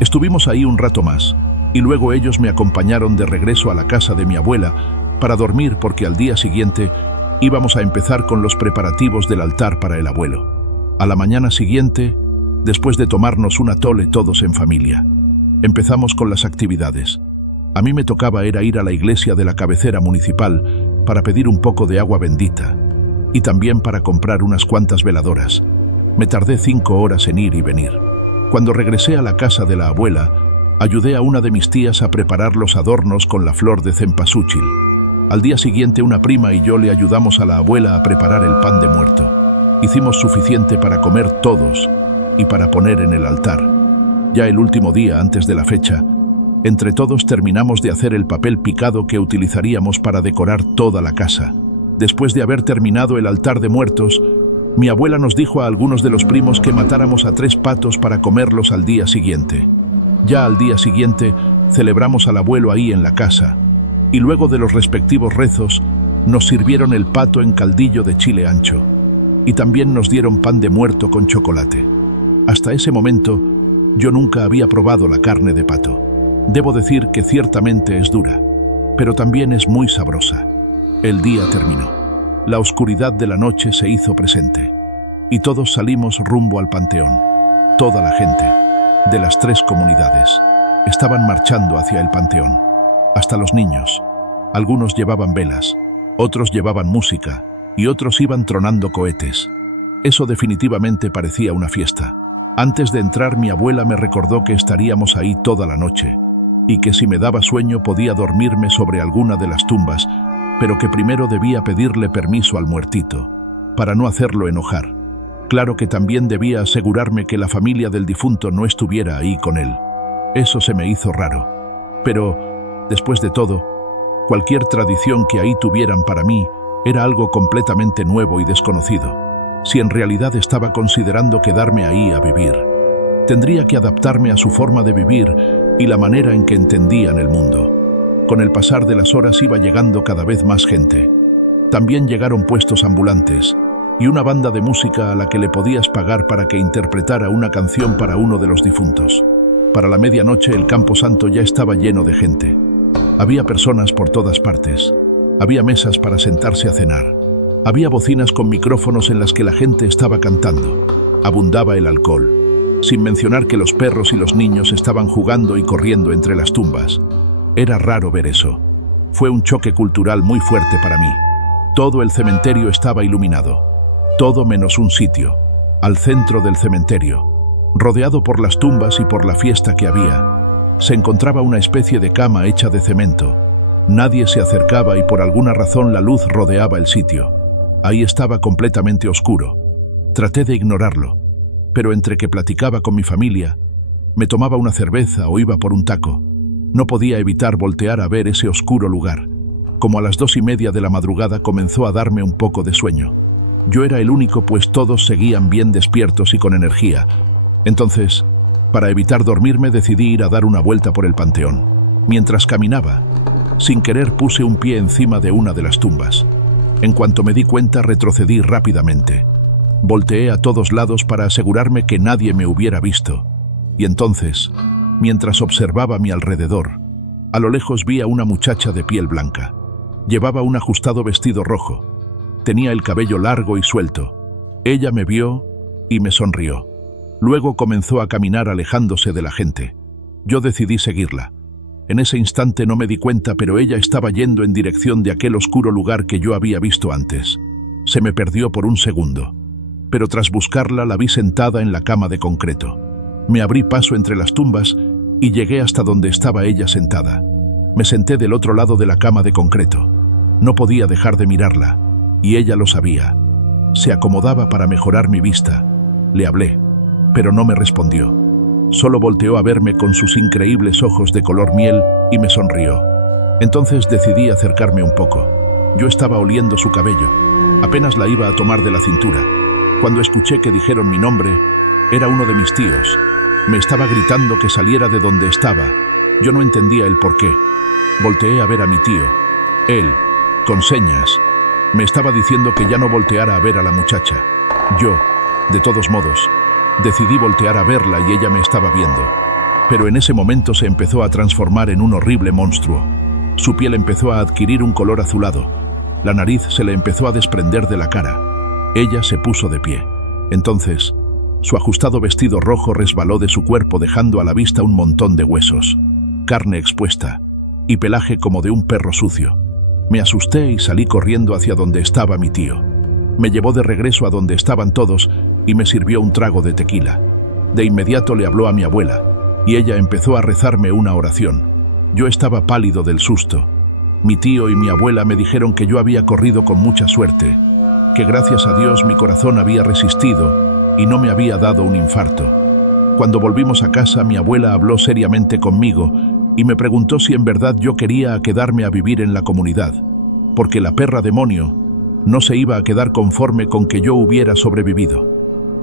Estuvimos ahí un rato más, y luego ellos me acompañaron de regreso a la casa de mi abuela para dormir porque al día siguiente íbamos a empezar con los preparativos del altar para el abuelo. A la mañana siguiente, después de tomarnos un atole todos en familia, empezamos con las actividades. A mí me tocaba ir a la iglesia de la cabecera municipal para pedir un poco de agua bendita y también para comprar unas cuantas veladoras. Me tardé 5 horas en ir y venir. Cuando regresé a la casa de la abuela, ayudé a una de mis tías a preparar los adornos con la flor de cempasúchil. Al día siguiente una prima y yo le ayudamos a la abuela a preparar el pan de muerto. Hicimos suficiente para comer todos y para poner en el altar. Ya el último día antes de la fecha, entre todos terminamos de hacer el papel picado que utilizaríamos para decorar toda la casa. Después de haber terminado el altar de muertos, mi abuela nos dijo a algunos de los primos que matáramos a 3 patos para comerlos al día siguiente. Ya al día siguiente celebramos al abuelo ahí en la casa, y luego de los respectivos rezos nos sirvieron el pato en caldillo de chile ancho, y también nos dieron pan de muerto con chocolate. Hasta ese momento yo nunca había probado la carne de pato. Debo decir que ciertamente es dura, pero también es muy sabrosa. El día terminó. La oscuridad de la noche se hizo presente, y todos salimos rumbo al panteón. Toda la gente, de las 3 comunidades, estaban marchando hacia el panteón. Hasta los niños. Algunos llevaban velas, otros llevaban música, y otros iban tronando cohetes. Eso definitivamente parecía una fiesta. Antes de entrar, mi abuela me recordó que estaríamos ahí toda la noche, y que si me daba sueño podía dormirme sobre alguna de las tumbas, pero que primero debía pedirle permiso al muertito, para no hacerlo enojar. Claro que también debía asegurarme que la familia del difunto no estuviera ahí con él. Eso se me hizo raro. Pero, después de todo, cualquier tradición que ahí tuvieran para mí era algo completamente nuevo y desconocido. Si en realidad estaba considerando quedarme ahí a vivir, tendría que adaptarme a su forma de vivir y la manera en que entendían el mundo. Con el pasar de las horas iba llegando cada vez más gente. También llegaron puestos ambulantes y una banda de música a la que le podías pagar para que interpretara una canción para uno de los difuntos. Para la medianoche el camposanto ya estaba lleno de gente. Había personas por todas partes. Había mesas para sentarse a cenar. Había bocinas con micrófonos en las que la gente estaba cantando. Abundaba el alcohol. Sin mencionar que los perros y los niños estaban jugando y corriendo entre las tumbas. Era raro ver eso. Fue un choque cultural muy fuerte para mí. Todo el cementerio estaba iluminado. Todo menos un sitio, al centro del cementerio, rodeado por las tumbas y por la fiesta que había. Se encontraba una especie de cama hecha de cemento. Nadie se acercaba y por alguna razón la luz rodeaba el sitio. Ahí estaba completamente oscuro. Traté de ignorarlo, pero entre que platicaba con mi familia, me tomaba una cerveza o iba por un taco, no podía evitar voltear a ver ese oscuro lugar. Como a las 2:30 de la madrugada comenzó a darme un poco de sueño. Yo era el único, pues todos seguían bien despiertos y con energía. Entonces, para evitar dormirme, decidí ir a dar una vuelta por el panteón. Mientras caminaba, sin querer puse un pie encima de una de las tumbas. En cuanto me di cuenta, retrocedí rápidamente. Volteé a todos lados para asegurarme que nadie me hubiera visto. Y entonces, mientras observaba a mi alrededor, a lo lejos vi a una muchacha de piel blanca. Llevaba un ajustado vestido rojo. Tenía el cabello largo y suelto. Ella me vio y me sonrió. Luego comenzó a caminar alejándose de la gente. Yo decidí seguirla. En ese instante no me di cuenta, pero ella estaba yendo en dirección de aquel oscuro lugar que yo había visto antes. Se me perdió por un segundo, pero tras buscarla la vi sentada en la cama de concreto. Me abrí paso entre las tumbas y llegué hasta donde estaba ella sentada. Me senté del otro lado de la cama de concreto. No podía dejar de mirarla, y ella lo sabía. Se acomodaba para mejorar mi vista. Le hablé, pero no me respondió. Solo volteó a verme con sus increíbles ojos de color miel y me sonrió. Entonces decidí acercarme un poco. Yo estaba oliendo su cabello. Apenas la iba a tomar de la cintura. Cuando escuché que dijeron mi nombre, era uno de mis tíos. Me estaba gritando que saliera de donde estaba. Yo no entendía el porqué. Volteé a ver a mi tío. Él, con señas, me estaba diciendo que ya no volteara a ver a la muchacha. Yo, de todos modos, decidí voltear a verla y ella me estaba viendo. Pero en ese momento se empezó a transformar en un horrible monstruo. Su piel empezó a adquirir un color azulado. La nariz se le empezó a desprender de la cara. Ella se puso de pie. Entonces, su ajustado vestido rojo resbaló de su cuerpo dejando a la vista un montón de huesos, carne expuesta y pelaje como de un perro sucio. Me asusté y salí corriendo hacia donde estaba mi tío. Me llevó de regreso a donde estaban todos y me sirvió un trago de tequila. De inmediato le habló a mi abuela y ella empezó a rezarme una oración. Yo estaba pálido del susto. Mi tío y mi abuela me dijeron que yo había corrido con mucha suerte, que gracias a Dios mi corazón había resistido y no me había dado un infarto. Cuando volvimos a casa, mi abuela habló seriamente conmigo y me preguntó si en verdad yo quería quedarme a vivir en la comunidad, porque la perra demonio no se iba a quedar conforme con que yo hubiera sobrevivido.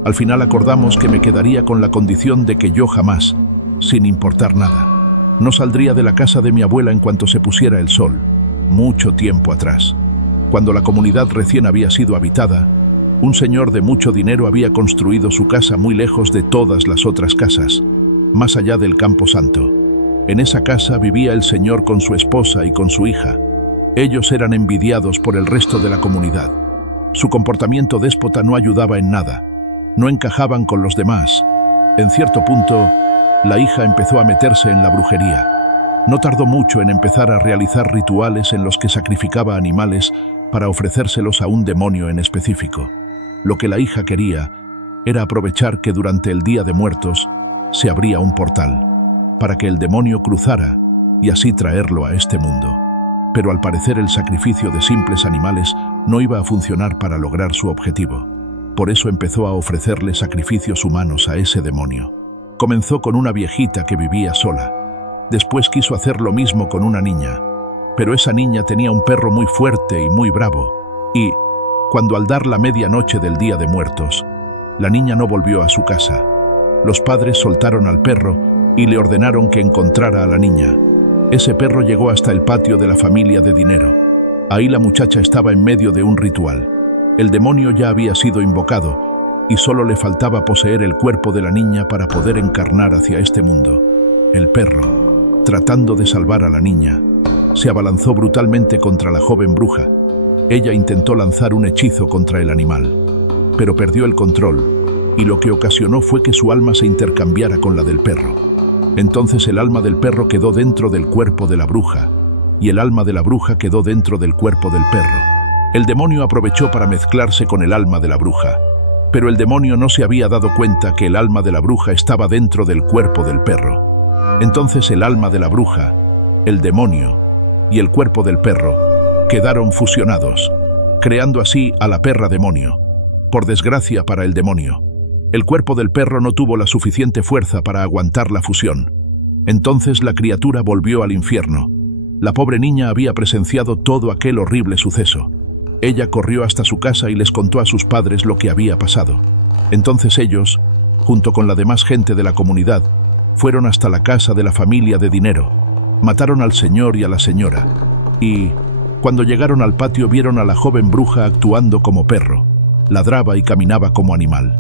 Al final acordamos que me quedaría con la condición de que yo jamás, sin importar nada, no saldría de la casa de mi abuela en cuanto se pusiera el sol. Mucho tiempo atrás, cuando la comunidad recién había sido habitada, un señor de mucho dinero había construido su casa muy lejos de todas las otras casas, más allá del Campo Santo. En esa casa vivía el señor con su esposa y con su hija. Ellos eran envidiados por el resto de la comunidad. Su comportamiento déspota no ayudaba en nada. No encajaban con los demás. En cierto punto, la hija empezó a meterse en la brujería. No tardó mucho en empezar a realizar rituales en los que sacrificaba animales para ofrecérselos a un demonio en específico. Lo que la hija quería era aprovechar que durante el Día de Muertos se abría un portal para que el demonio cruzara y así traerlo a este mundo. Pero al parecer el sacrificio de simples animales no iba a funcionar para lograr su objetivo. Por eso empezó a ofrecerle sacrificios humanos a ese demonio. Comenzó con una viejita que vivía sola. Después quiso hacer lo mismo con una niña, pero esa niña tenía un perro muy fuerte y muy bravo, y, cuando al dar la medianoche del Día de Muertos, la niña no volvió a su casa. Los padres soltaron al perro y le ordenaron que encontrara a la niña. Ese perro llegó hasta el patio de la familia de dinero. Ahí la muchacha estaba en medio de un ritual. El demonio ya había sido invocado y solo le faltaba poseer el cuerpo de la niña para poder encarnar hacia este mundo. El perro, tratando de salvar a la niña, se abalanzó brutalmente contra la joven bruja. Ella intentó lanzar un hechizo contra el animal, pero perdió el control, y lo que ocasionó fue que su alma se intercambiara con la del perro. Entonces el alma del perro quedó dentro del cuerpo de la bruja, y el alma de la bruja quedó dentro del cuerpo del perro. El demonio aprovechó para mezclarse con el alma de la bruja, pero el demonio no se había dado cuenta que el alma de la bruja estaba dentro del cuerpo del perro. Entonces el alma de la bruja, el demonio y el cuerpo del perro quedaron fusionados, creando así a la perra demonio. Por desgracia para el demonio, el cuerpo del perro no tuvo la suficiente fuerza para aguantar la fusión. Entonces la criatura volvió al infierno. La pobre niña había presenciado todo aquel horrible suceso. Ella corrió hasta su casa y les contó a sus padres lo que había pasado. Entonces ellos, junto con la demás gente de la comunidad, fueron hasta la casa de la familia de dinero. Mataron al señor y a la señora. Y, cuando llegaron al patio, vieron a la joven bruja actuando como perro. Ladraba y caminaba como animal.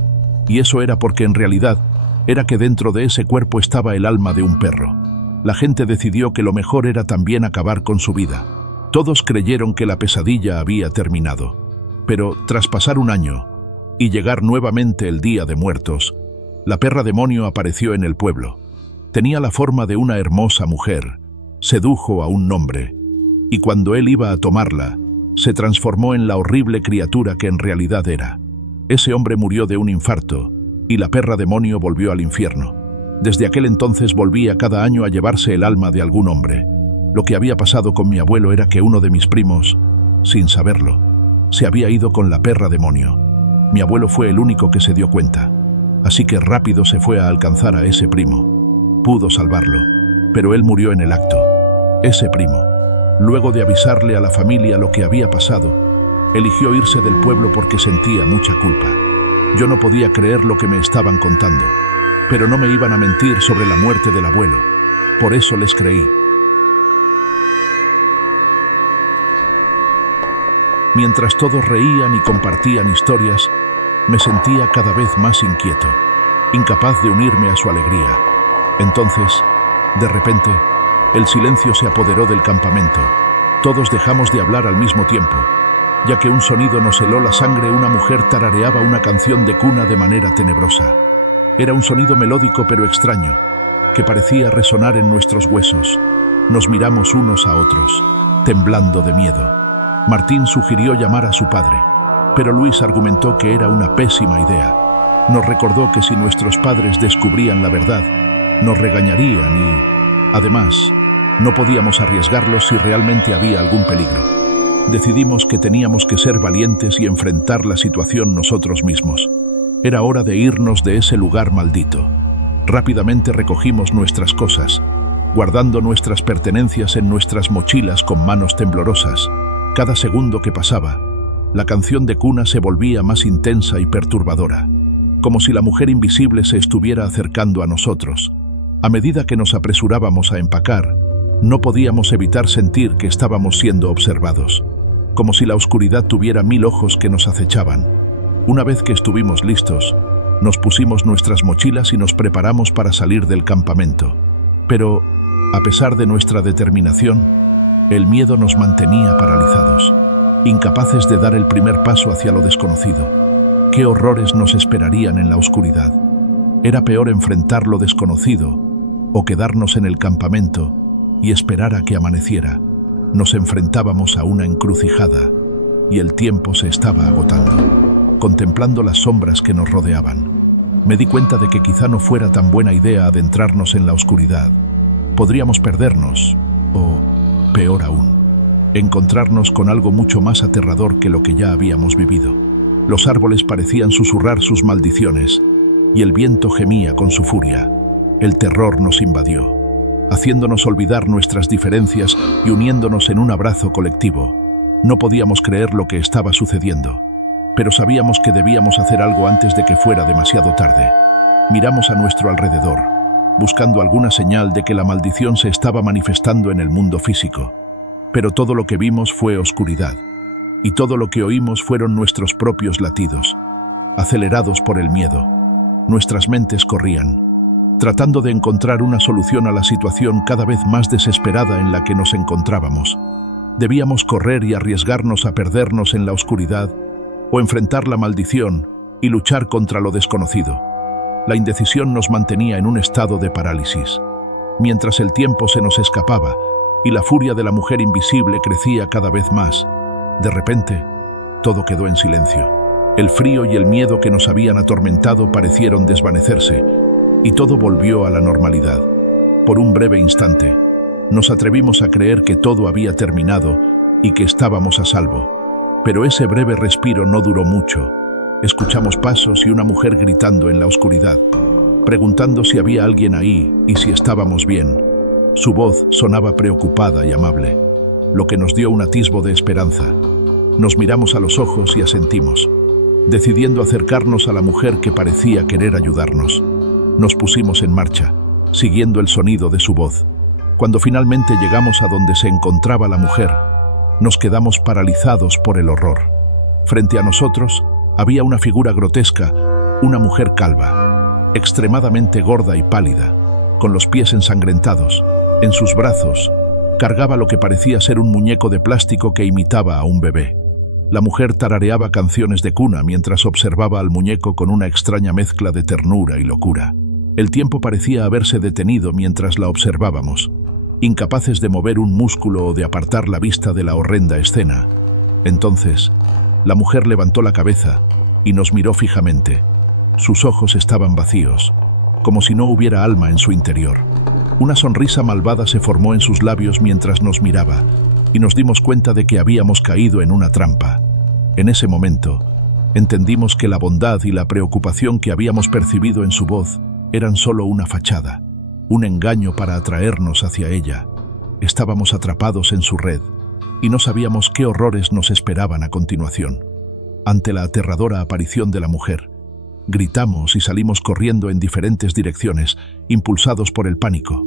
Y eso era porque en realidad era que dentro de ese cuerpo estaba el alma de un perro. La gente decidió que lo mejor era también acabar con su vida. Todos creyeron que la pesadilla había terminado. Pero tras pasar un año y llegar nuevamente el Día de Muertos, la perra demonio apareció en el pueblo. Tenía la forma de una hermosa mujer, sedujo a un hombre, y cuando él iba a tomarla, se transformó en la horrible criatura que en realidad era. Ese hombre murió de un infarto, y la perra demonio volvió al infierno. Desde aquel entonces volvía cada año a llevarse el alma de algún hombre. Lo que había pasado con mi abuelo era que uno de mis primos, sin saberlo, se había ido con la perra demonio. Mi abuelo fue el único que se dio cuenta, así que rápido se fue a alcanzar a ese primo. Pudo salvarlo, pero él murió en el acto. Ese primo, luego de avisarle a la familia lo que había pasado, eligió irse del pueblo porque sentía mucha culpa. Yo no podía creer lo que me estaban contando, pero no me iban a mentir sobre la muerte del abuelo. Por eso les creí. Mientras todos reían y compartían historias, me sentía cada vez más inquieto, incapaz de unirme a su alegría. Entonces, de repente, el silencio se apoderó del campamento. Todos dejamos de hablar al mismo tiempo. Ya que un sonido nos heló la sangre, una mujer tarareaba una canción de cuna de manera tenebrosa. Era un sonido melódico pero extraño, que parecía resonar en nuestros huesos. Nos miramos unos a otros, temblando de miedo. Martín sugirió llamar a su padre, pero Luis argumentó que era una pésima idea. Nos recordó que si nuestros padres descubrían la verdad, nos regañarían y, además, no podíamos arriesgarlos si realmente había algún peligro. Decidimos que teníamos que ser valientes y enfrentar la situación nosotros mismos. Era hora de irnos de ese lugar maldito. Rápidamente recogimos nuestras cosas, guardando nuestras pertenencias en nuestras mochilas con manos temblorosas. Cada segundo que pasaba, la canción de cuna se volvía más intensa y perturbadora, como si la mujer invisible se estuviera acercando a nosotros. A medida que nos apresurábamos a empacar, no podíamos evitar sentir que estábamos siendo observados, como si la oscuridad tuviera 1000 ojos que nos acechaban. Una vez que estuvimos listos, nos pusimos nuestras mochilas y nos preparamos para salir del campamento. Pero, a pesar de nuestra determinación, el miedo nos mantenía paralizados, incapaces de dar el primer paso hacia lo desconocido. ¿Qué horrores nos esperarían en la oscuridad? Era peor enfrentar lo desconocido o quedarnos en el campamento y esperar a que amaneciera. Nos enfrentábamos a una encrucijada y el tiempo se estaba agotando. Contemplando las sombras que nos rodeaban, me di cuenta de que quizá no fuera tan buena idea adentrarnos en la oscuridad. Podríamos perdernos, o, peor aún, encontrarnos con algo mucho más aterrador que lo que ya habíamos vivido. Los árboles parecían susurrar sus maldiciones, y el viento gemía con su furia. El terror nos invadió, haciéndonos olvidar nuestras diferencias y uniéndonos en un abrazo colectivo. No podíamos creer lo que estaba sucediendo, pero sabíamos que debíamos hacer algo antes de que fuera demasiado tarde. Miramos a nuestro alrededor, buscando alguna señal de que la maldición se estaba manifestando en el mundo físico. Pero todo lo que vimos fue oscuridad, y todo lo que oímos fueron nuestros propios latidos, acelerados por el miedo. Nuestras mentes corrían, tratando de encontrar una solución a la situación cada vez más desesperada en la que nos encontrábamos. Debíamos correr y arriesgarnos a perdernos en la oscuridad, o enfrentar la maldición y luchar contra lo desconocido. La indecisión nos mantenía en un estado de parálisis, mientras el tiempo se nos escapaba y la furia de la mujer invisible crecía cada vez más. De repente, todo quedó en silencio. El frío y el miedo que nos habían atormentado parecieron desvanecerse, y todo volvió a la normalidad. Por un breve instante, nos atrevimos a creer que todo había terminado y que estábamos a salvo. Pero ese breve respiro no duró mucho. Escuchamos pasos y una mujer gritando en la oscuridad, preguntando si había alguien ahí y si estábamos bien. Su voz sonaba preocupada y amable, lo que nos dio un atisbo de esperanza. Nos miramos a los ojos y asentimos, decidiendo acercarnos a la mujer que parecía querer ayudarnos. Nos pusimos en marcha, siguiendo el sonido de su voz. Cuando finalmente llegamos a donde se encontraba la mujer, nos quedamos paralizados por el horror. Frente a nosotros había una figura grotesca, una mujer calva, extremadamente gorda y pálida, con los pies ensangrentados. En sus brazos cargaba lo que parecía ser un muñeco de plástico que imitaba a un bebé. La mujer tarareaba canciones de cuna mientras observaba al muñeco con una extraña mezcla de ternura y locura. El tiempo parecía haberse detenido mientras la observábamos, incapaces de mover un músculo o de apartar la vista de la horrenda escena. Entonces, la mujer levantó la cabeza y nos miró fijamente. Sus ojos estaban vacíos, como si no hubiera alma en su interior. Una sonrisa malvada se formó en sus labios mientras nos miraba, y nos dimos cuenta de que habíamos caído en una trampa. En ese momento, entendimos que la bondad y la preocupación que habíamos percibido en su voz eran solo una fachada, un engaño para atraernos hacia ella. Estábamos atrapados en su red, y no sabíamos qué horrores nos esperaban a continuación. Ante la aterradora aparición de la mujer, gritamos y salimos corriendo en diferentes direcciones, impulsados por el pánico.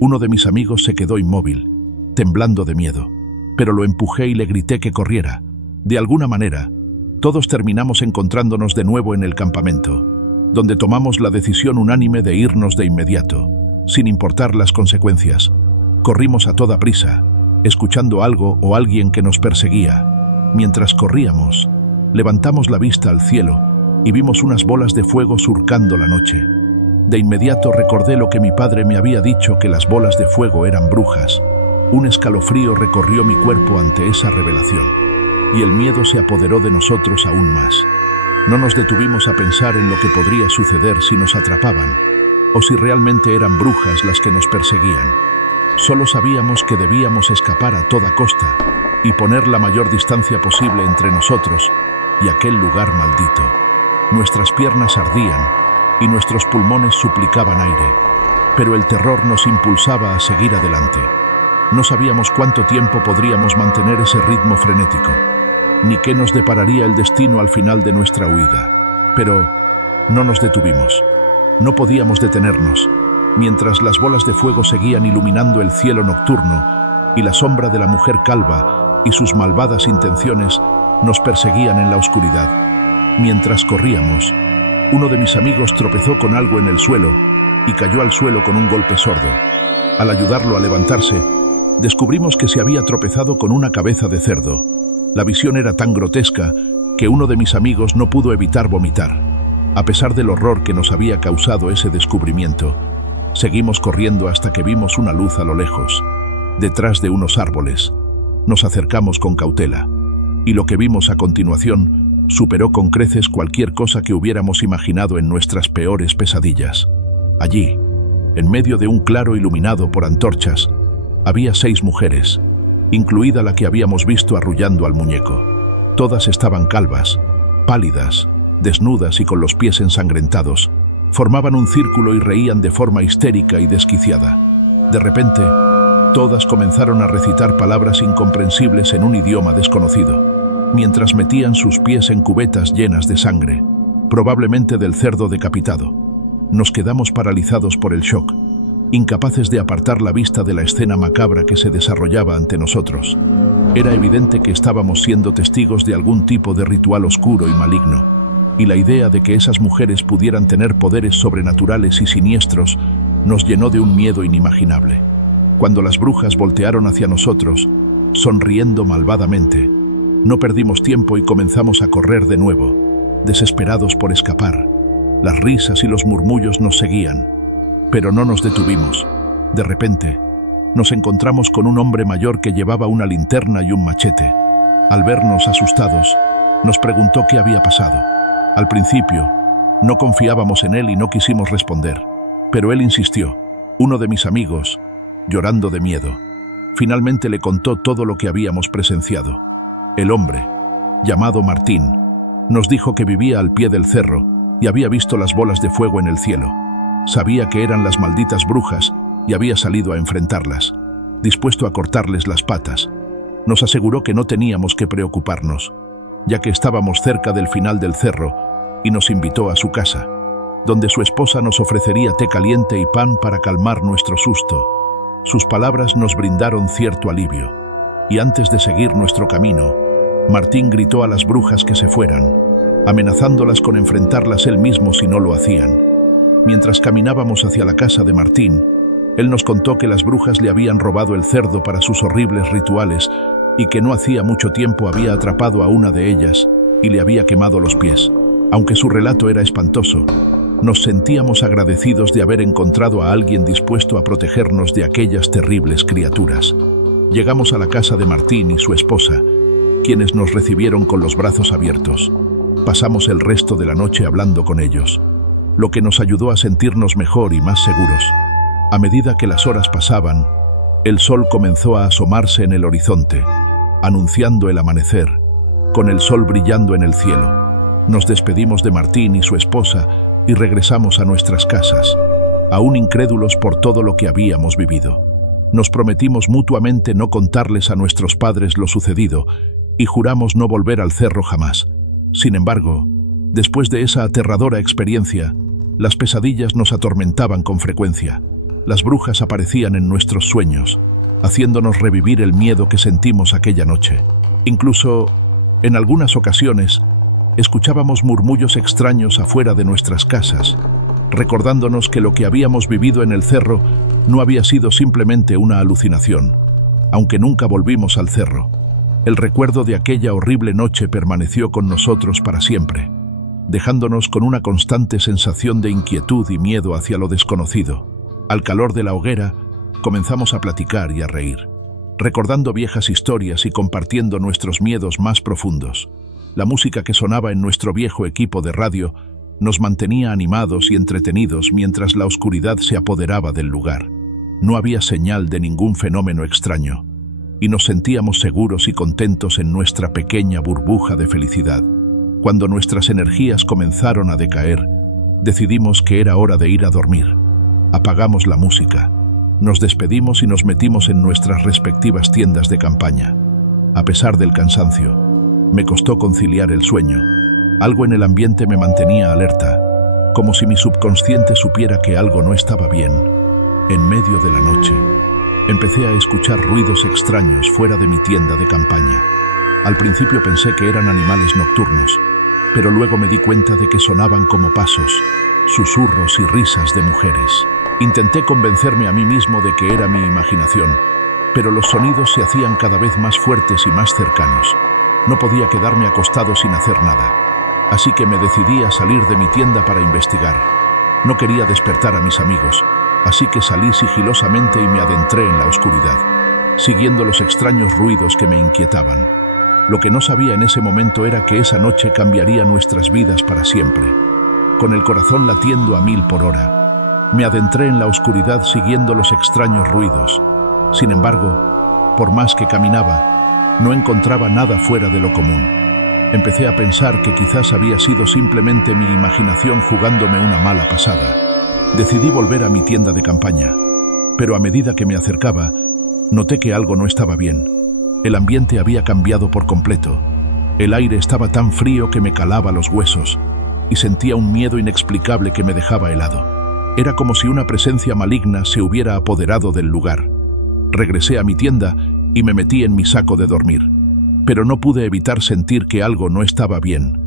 Uno de mis amigos se quedó inmóvil, temblando de miedo, pero lo empujé y le grité que corriera. De alguna manera, todos terminamos encontrándonos de nuevo en el campamento, donde tomamos la decisión unánime de irnos de inmediato. sin importar las consecuencias. Corrimos a toda prisa, escuchando algo o alguien que nos perseguía. Mientras corríamos, levantamos la vista al cielo y vimos unas bolas de fuego surcando la noche. De inmediato recordé lo que mi padre me había dicho, que las bolas de fuego eran brujas. Un escalofrío recorrió mi cuerpo ante esa revelación, y el miedo se apoderó de nosotros aún más. No nos detuvimos a pensar en lo que podría suceder si nos atrapaban, o si realmente eran brujas las que nos perseguían. Solo sabíamos que debíamos escapar a toda costa y poner la mayor distancia posible entre nosotros y aquel lugar maldito. Nuestras piernas ardían y nuestros pulmones suplicaban aire, pero el terror nos impulsaba a seguir adelante. No sabíamos cuánto tiempo podríamos mantener ese ritmo frenético, ni qué nos depararía el destino al final de nuestra huida. Pero no nos detuvimos. No podíamos detenernos, mientras las bolas de fuego seguían iluminando el cielo nocturno y la sombra de la mujer calva y sus malvadas intenciones nos perseguían en la oscuridad. Mientras corríamos, uno de mis amigos tropezó con algo en el suelo y cayó al suelo con un golpe sordo. Al ayudarlo a levantarse, descubrimos que se había tropezado con una cabeza de cerdo. La visión era tan grotesca que uno de mis amigos no pudo evitar vomitar. A pesar del horror que nos había causado ese descubrimiento, seguimos corriendo hasta que vimos una luz a lo lejos, detrás de unos árboles. Nos acercamos con cautela, y lo que vimos a continuación superó con creces cualquier cosa que hubiéramos imaginado en nuestras peores pesadillas. Allí, en medio de un claro iluminado por antorchas, había 6 mujeres, incluida la que habíamos visto arrullando al muñeco. Todas estaban calvas, pálidas, desnudas y con los pies ensangrentados. Formaban un círculo y reían de forma histérica y desquiciada. De repente, todas comenzaron a recitar palabras incomprensibles en un idioma desconocido, mientras metían sus pies en cubetas llenas de sangre, probablemente del cerdo decapitado. Nos quedamos paralizados por el shock, incapaces de apartar la vista de la escena macabra que se desarrollaba ante nosotros. Era evidente que estábamos siendo testigos de algún tipo de ritual oscuro y maligno, y la idea de que esas mujeres pudieran tener poderes sobrenaturales y siniestros nos llenó de un miedo inimaginable. Cuando las brujas voltearon hacia nosotros, sonriendo malvadamente, no perdimos tiempo y comenzamos a correr de nuevo, desesperados por escapar. Las risas y los murmullos nos seguían, pero no nos detuvimos. De repente, nos encontramos con un hombre mayor que llevaba una linterna y un machete. Al vernos asustados, nos preguntó qué había pasado. Al principio, no confiábamos en él y no quisimos responder, pero él insistió. Uno de mis amigos, llorando de miedo, finalmente le contó todo lo que habíamos presenciado. El hombre, llamado Martín, nos dijo que vivía al pie del cerro y había visto las bolas de fuego en el cielo. Sabía que eran las malditas brujas y había salido a enfrentarlas, dispuesto a cortarles las patas. Nos aseguró que no teníamos que preocuparnos, ya que estábamos cerca del final del cerro, y nos invitó a su casa, donde su esposa nos ofrecería té caliente y pan para calmar nuestro susto. Sus palabras nos brindaron cierto alivio, y antes de seguir nuestro camino, Martín gritó a las brujas que se fueran, amenazándolas con enfrentarlas él mismo si no lo hacían. Mientras caminábamos hacia la casa de Martín, él nos contó que las brujas le habían robado el cerdo para sus horribles rituales y que no hacía mucho tiempo había atrapado a una de ellas y le había quemado los pies. Aunque su relato era espantoso, nos sentíamos agradecidos de haber encontrado a alguien dispuesto a protegernos de aquellas terribles criaturas. Llegamos a la casa de Martín y su esposa, quienes nos recibieron con los brazos abiertos. Pasamos el resto de la noche hablando con ellos, lo que nos ayudó a sentirnos mejor y más seguros. A medida que las horas pasaban, el sol comenzó a asomarse en el horizonte, anunciando el amanecer, con el sol brillando en el cielo. Nos despedimos de Martín y su esposa y regresamos a nuestras casas, aún incrédulos por todo lo que habíamos vivido. Nos prometimos mutuamente no contarles a nuestros padres lo sucedido y juramos no volver al cerro jamás. Sin embargo, después de esa aterradora experiencia, las pesadillas nos atormentaban con frecuencia. Las brujas aparecían en nuestros sueños, haciéndonos revivir el miedo que sentimos aquella noche. Incluso, en algunas ocasiones, escuchábamos murmullos extraños afuera de nuestras casas, recordándonos que lo que habíamos vivido en el cerro no había sido simplemente una alucinación. Aunque nunca volvimos al cerro, el recuerdo de aquella horrible noche permaneció con nosotros para siempre, dejándonos con una constante sensación de inquietud y miedo hacia lo desconocido. Al calor de la hoguera, comenzamos a platicar y a reír, recordando viejas historias y compartiendo nuestros miedos más profundos. La música que sonaba en nuestro viejo equipo de radio nos mantenía animados y entretenidos mientras la oscuridad se apoderaba del lugar. No había señal de ningún fenómeno extraño, y nos sentíamos seguros y contentos en nuestra pequeña burbuja de felicidad. Cuando nuestras energías comenzaron a decaer, decidimos que era hora de ir a dormir. Apagamos la música, nos despedimos y nos metimos en nuestras respectivas tiendas de campaña. A pesar del cansancio, me costó conciliar el sueño. Algo en el ambiente me mantenía alerta, como si mi subconsciente supiera que algo no estaba bien. En medio de la noche, empecé a escuchar ruidos extraños fuera de mi tienda de campaña. Al principio pensé que eran animales nocturnos, pero luego me di cuenta de que sonaban como pasos, susurros y risas de mujeres. Intenté convencerme a mí mismo de que era mi imaginación, pero los sonidos se hacían cada vez más fuertes y más cercanos. No podía quedarme acostado sin hacer nada, así que me decidí a salir de mi tienda para investigar. No quería despertar a mis amigos, así que salí sigilosamente y me adentré en la oscuridad, siguiendo los extraños ruidos que me inquietaban. Lo que no sabía en ese momento era que esa noche cambiaría nuestras vidas para siempre. Con el corazón latiendo a 1000 por hora, me adentré en la oscuridad siguiendo los extraños ruidos. Sin embargo, por más que caminaba, no encontraba nada fuera de lo común. Empecé a pensar que quizás había sido simplemente mi imaginación jugándome una mala pasada. Decidí volver a mi tienda de campaña, pero a medida que me acercaba, noté que algo no estaba bien. El ambiente había cambiado por completo. El aire estaba tan frío que me calaba los huesos, y sentía un miedo inexplicable que me dejaba helado. Era como si una presencia maligna se hubiera apoderado del lugar. Regresé a mi tienda y me metí en mi saco de dormir, pero no pude evitar sentir que algo no estaba bien.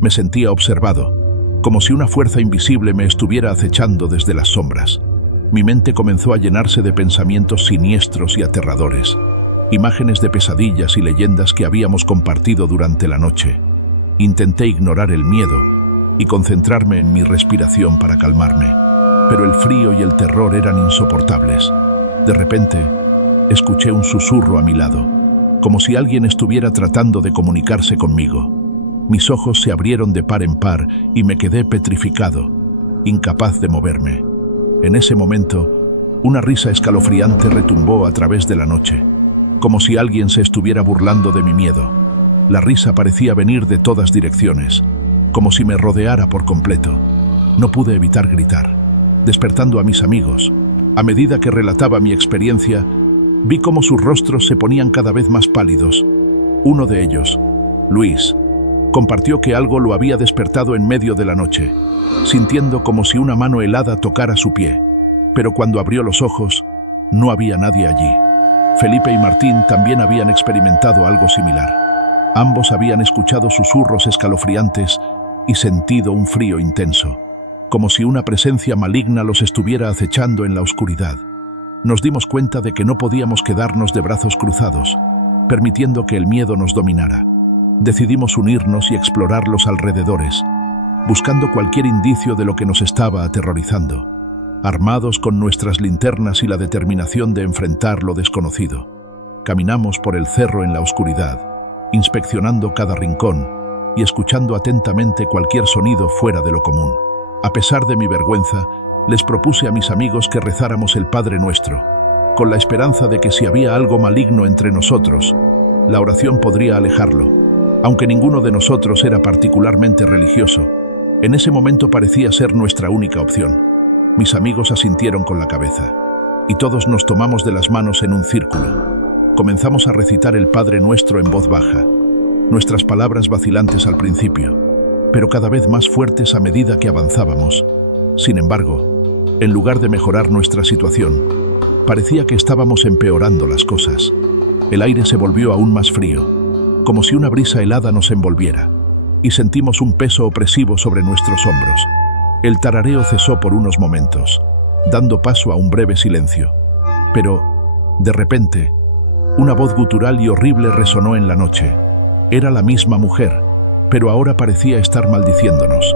Me sentía observado, como si una fuerza invisible me estuviera acechando desde las sombras. Mi mente comenzó a llenarse de pensamientos siniestros y aterradores, imágenes de pesadillas y leyendas que habíamos compartido durante la noche. Intenté ignorar el miedo y concentrarme en mi respiración para calmarme, pero el frío y el terror eran insoportables. De repente, escuché un susurro a mi lado, como si alguien estuviera tratando de comunicarse conmigo. Mis ojos se abrieron de par en par y me quedé petrificado, incapaz de moverme. En ese momento, una risa escalofriante retumbó a través de la noche, como si alguien se estuviera burlando de mi miedo. La risa parecía venir de todas direcciones, como si me rodeara por completo. No pude evitar gritar, despertando a mis amigos. A medida que relataba mi experiencia, vi cómo sus rostros se ponían cada vez más pálidos. Uno de ellos, Luis, compartió que algo lo había despertado en medio de la noche, sintiendo como si una mano helada tocara su pie. Pero cuando abrió los ojos, no había nadie allí. Felipe y Martín también habían experimentado algo similar. Ambos habían escuchado susurros escalofriantes y sentido un frío intenso, como si una presencia maligna los estuviera acechando en la oscuridad. Nos dimos cuenta de que no podíamos quedarnos de brazos cruzados, permitiendo que el miedo nos dominara. Decidimos unirnos y explorar los alrededores, buscando cualquier indicio de lo que nos estaba aterrorizando, armados con nuestras linternas y la determinación de enfrentar lo desconocido. Caminamos por el cerro en la oscuridad, inspeccionando cada rincón y escuchando atentamente cualquier sonido fuera de lo común. A pesar de mi vergüenza, les propuse a mis amigos que rezáramos el Padre Nuestro, con la esperanza de que si había algo maligno entre nosotros, la oración podría alejarlo. Aunque ninguno de nosotros era particularmente religioso, en ese momento parecía ser nuestra única opción. Mis amigos asintieron con la cabeza, y todos nos tomamos de las manos en un círculo. Comenzamos a recitar el Padre Nuestro en voz baja, nuestras palabras vacilantes al principio, pero cada vez más fuertes a medida que avanzábamos. Sin embargo, en lugar de mejorar nuestra situación, parecía que estábamos empeorando las cosas. El aire se volvió aún más frío, como si una brisa helada nos envolviera, y sentimos un peso opresivo sobre nuestros hombros. El tarareo cesó por unos momentos, dando paso a un breve silencio. Pero, de repente, una voz gutural y horrible resonó en la noche. Era la misma mujer, pero ahora parecía estar maldiciéndonos,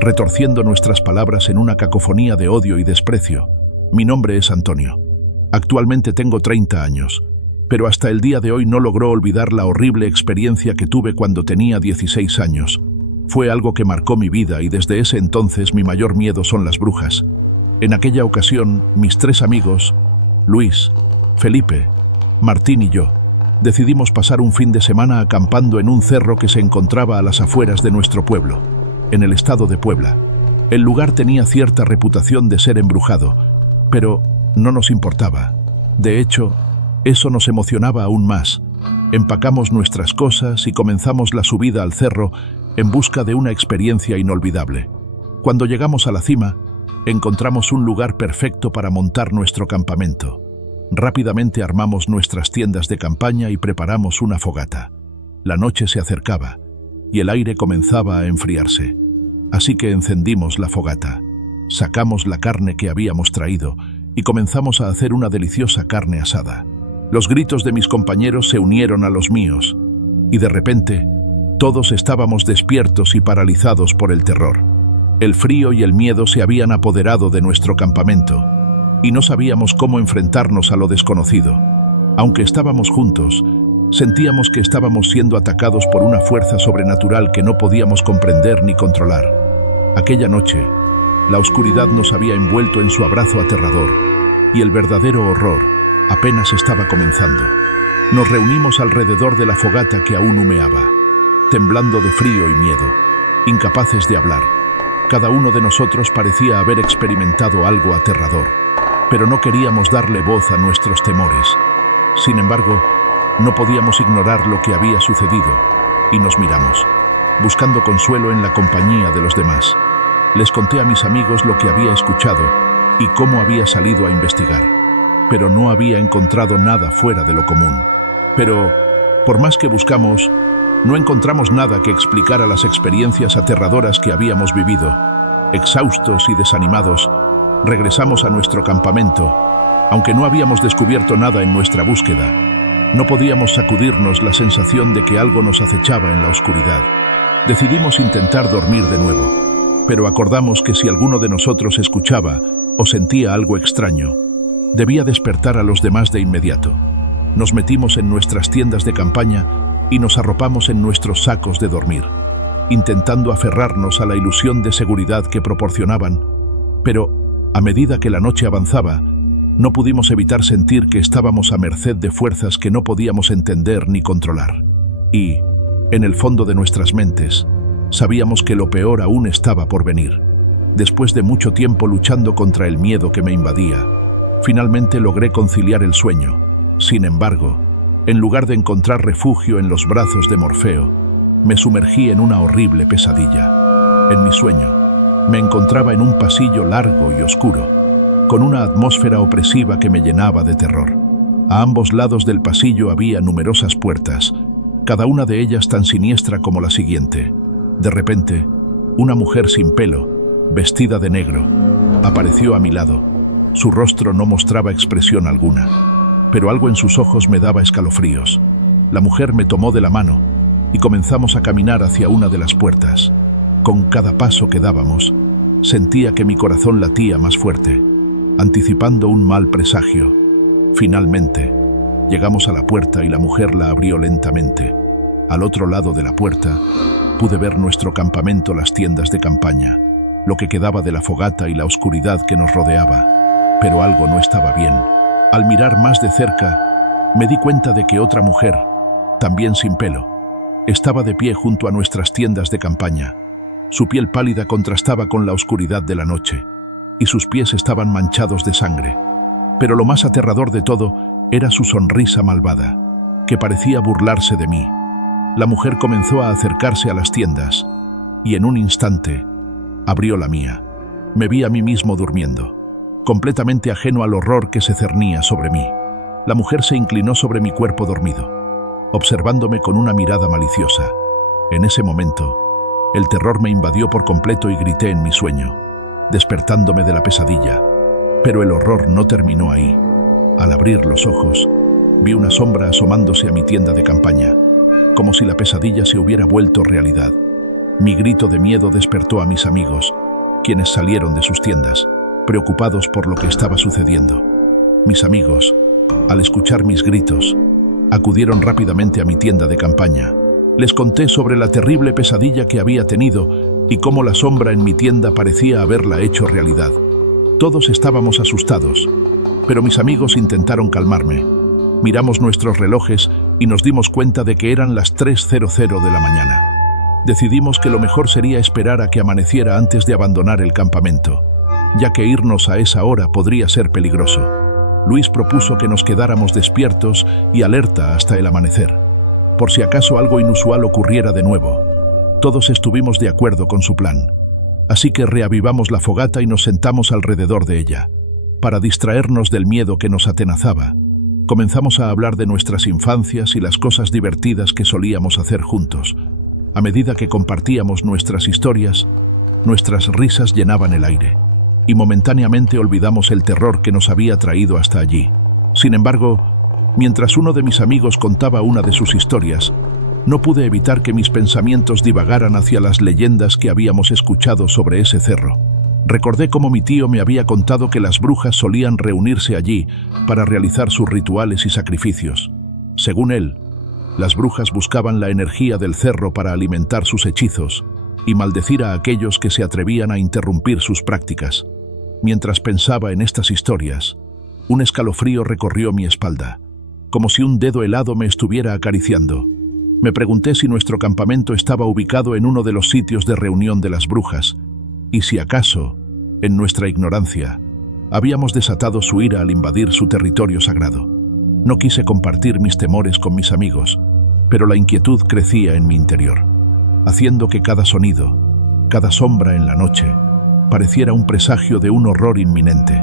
retorciendo nuestras palabras en una cacofonía de odio y desprecio. Mi nombre es Antonio. Actualmente tengo 30 años, pero hasta el día de hoy no logró olvidar la horrible experiencia que tuve cuando tenía 16 años. Fue algo que marcó mi vida y desde ese entonces mi mayor miedo son las brujas. En aquella ocasión, mis 3 amigos, Luis, Felipe, Martín y yo, decidimos pasar un fin de semana acampando en un cerro que se encontraba a las afueras de nuestro pueblo, en el estado de Puebla. El lugar tenía cierta reputación de ser embrujado, pero no nos importaba. De hecho, eso nos emocionaba aún más. Empacamos nuestras cosas y comenzamos la subida al cerro en busca de una experiencia inolvidable. Cuando llegamos a la cima, encontramos un lugar perfecto para montar nuestro campamento. Rápidamente armamos nuestras tiendas de campaña y preparamos una fogata. La noche se acercaba y el aire comenzaba a enfriarse. Así que encendimos la fogata, sacamos la carne que habíamos traído y comenzamos a hacer una deliciosa carne asada. Los gritos de mis compañeros se unieron a los míos y de repente todos estábamos despiertos y paralizados por el terror. El frío y el miedo se habían apoderado de nuestro campamento y no sabíamos cómo enfrentarnos a lo desconocido. Aunque estábamos juntos, sentíamos que estábamos siendo atacados por una fuerza sobrenatural que no podíamos comprender ni controlar. Aquella noche, la oscuridad nos había envuelto en su abrazo aterrador y el verdadero horror apenas estaba comenzando. Nos reunimos alrededor de la fogata que aún humeaba, temblando de frío y miedo, incapaces de hablar. Cada uno de nosotros parecía haber experimentado algo aterrador, pero no queríamos darle voz a nuestros temores. Sin embargo, no podíamos ignorar lo que había sucedido y nos miramos, buscando consuelo en la compañía de los demás. Les conté a mis amigos lo que había escuchado y cómo había salido a investigar, pero no había encontrado nada fuera de lo común. Pero, por más que buscamos, no encontramos nada que explicara las experiencias aterradoras que habíamos vivido. Exhaustos y desanimados, regresamos a nuestro campamento. Aunque no habíamos descubierto nada en nuestra búsqueda, no podíamos sacudirnos la sensación de que algo nos acechaba en la oscuridad. Decidimos intentar dormir de nuevo, pero acordamos que si alguno de nosotros escuchaba o sentía algo extraño, debía despertar a los demás de inmediato. Nos metimos en nuestras tiendas de campaña y nos arropamos en nuestros sacos de dormir, intentando aferrarnos a la ilusión de seguridad que proporcionaban, pero a medida que la noche avanzaba, no pudimos evitar sentir que estábamos a merced de fuerzas que no podíamos entender ni controlar. Y, en el fondo de nuestras mentes, sabíamos que lo peor aún estaba por venir. Después de mucho tiempo luchando contra el miedo que me invadía, finalmente logré conciliar el sueño. Sin embargo, en lugar de encontrar refugio en los brazos de Morfeo, me sumergí en una horrible pesadilla. En mi sueño, me encontraba en un pasillo largo y oscuro, con una atmósfera opresiva que me llenaba de terror. A ambos lados del pasillo había numerosas puertas, cada una de ellas tan siniestra como la siguiente. De repente, una mujer sin pelo, vestida de negro, apareció a mi lado. Su rostro no mostraba expresión alguna, pero algo en sus ojos me daba escalofríos. La mujer me tomó de la mano y comenzamos a caminar hacia una de las puertas. Con cada paso que dábamos, sentía que mi corazón latía más fuerte, anticipando un mal presagio. Finalmente, llegamos a la puerta y la mujer la abrió lentamente. Al otro lado de la puerta, pude ver nuestro campamento, las tiendas de campaña, lo que quedaba de la fogata y la oscuridad que nos rodeaba. Pero algo no estaba bien. Al mirar más de cerca, me di cuenta de que otra mujer, también sin pelo, estaba de pie junto a nuestras tiendas de campaña. Su piel pálida contrastaba con la oscuridad de la noche, y sus pies estaban manchados de sangre. Pero lo más aterrador de todo era su sonrisa malvada, que parecía burlarse de mí. La mujer comenzó a acercarse a las tiendas, y en un instante abrió la mía. Me vi a mí mismo durmiendo, completamente ajeno al horror que se cernía sobre mí. La mujer se inclinó sobre mi cuerpo dormido, observándome con una mirada maliciosa. En ese momento, el terror me invadió por completo y grité en mi sueño: despertándome de la pesadilla. Pero el horror no terminó ahí. Al abrir los ojos, vi una sombra asomándose a mi tienda de campaña, como si la pesadilla se hubiera vuelto realidad. Mi grito de miedo despertó a mis amigos, quienes salieron de sus tiendas, preocupados por lo que estaba sucediendo. Mis amigos, al escuchar mis gritos, acudieron rápidamente a mi tienda de campaña. Les conté sobre la terrible pesadilla que había tenido y cómo la sombra en mi tienda parecía haberla hecho realidad. Todos estábamos asustados, pero mis amigos intentaron calmarme. Miramos nuestros relojes y nos dimos cuenta de que eran las 3:00 de la mañana. Decidimos que lo mejor sería esperar a que amaneciera antes de abandonar el campamento, ya que irnos a esa hora podría ser peligroso. Luis propuso que nos quedáramos despiertos y alerta hasta el amanecer, por si acaso algo inusual ocurriera de nuevo. Todos estuvimos de acuerdo con su plan, así que reavivamos la fogata y nos sentamos alrededor de ella. Para distraernos del miedo que nos atenazaba, comenzamos a hablar de nuestras infancias y las cosas divertidas que solíamos hacer juntos. A medida que compartíamos nuestras historias, nuestras risas llenaban el aire, y momentáneamente olvidamos el terror que nos había traído hasta allí. Sin embargo, mientras uno de mis amigos contaba una de sus historias, no pude evitar que mis pensamientos divagaran hacia las leyendas que habíamos escuchado sobre ese cerro. Recordé cómo mi tío me había contado que las brujas solían reunirse allí para realizar sus rituales y sacrificios. Según él, las brujas buscaban la energía del cerro para alimentar sus hechizos y maldecir a aquellos que se atrevían a interrumpir sus prácticas. Mientras pensaba en estas historias, un escalofrío recorrió mi espalda, como si un dedo helado me estuviera acariciando. Me pregunté si nuestro campamento estaba ubicado en uno de los sitios de reunión de las brujas, y si acaso, en nuestra ignorancia, habíamos desatado su ira al invadir su territorio sagrado. No quise compartir mis temores con mis amigos, pero la inquietud crecía en mi interior, haciendo que cada sonido, cada sombra en la noche, pareciera un presagio de un horror inminente.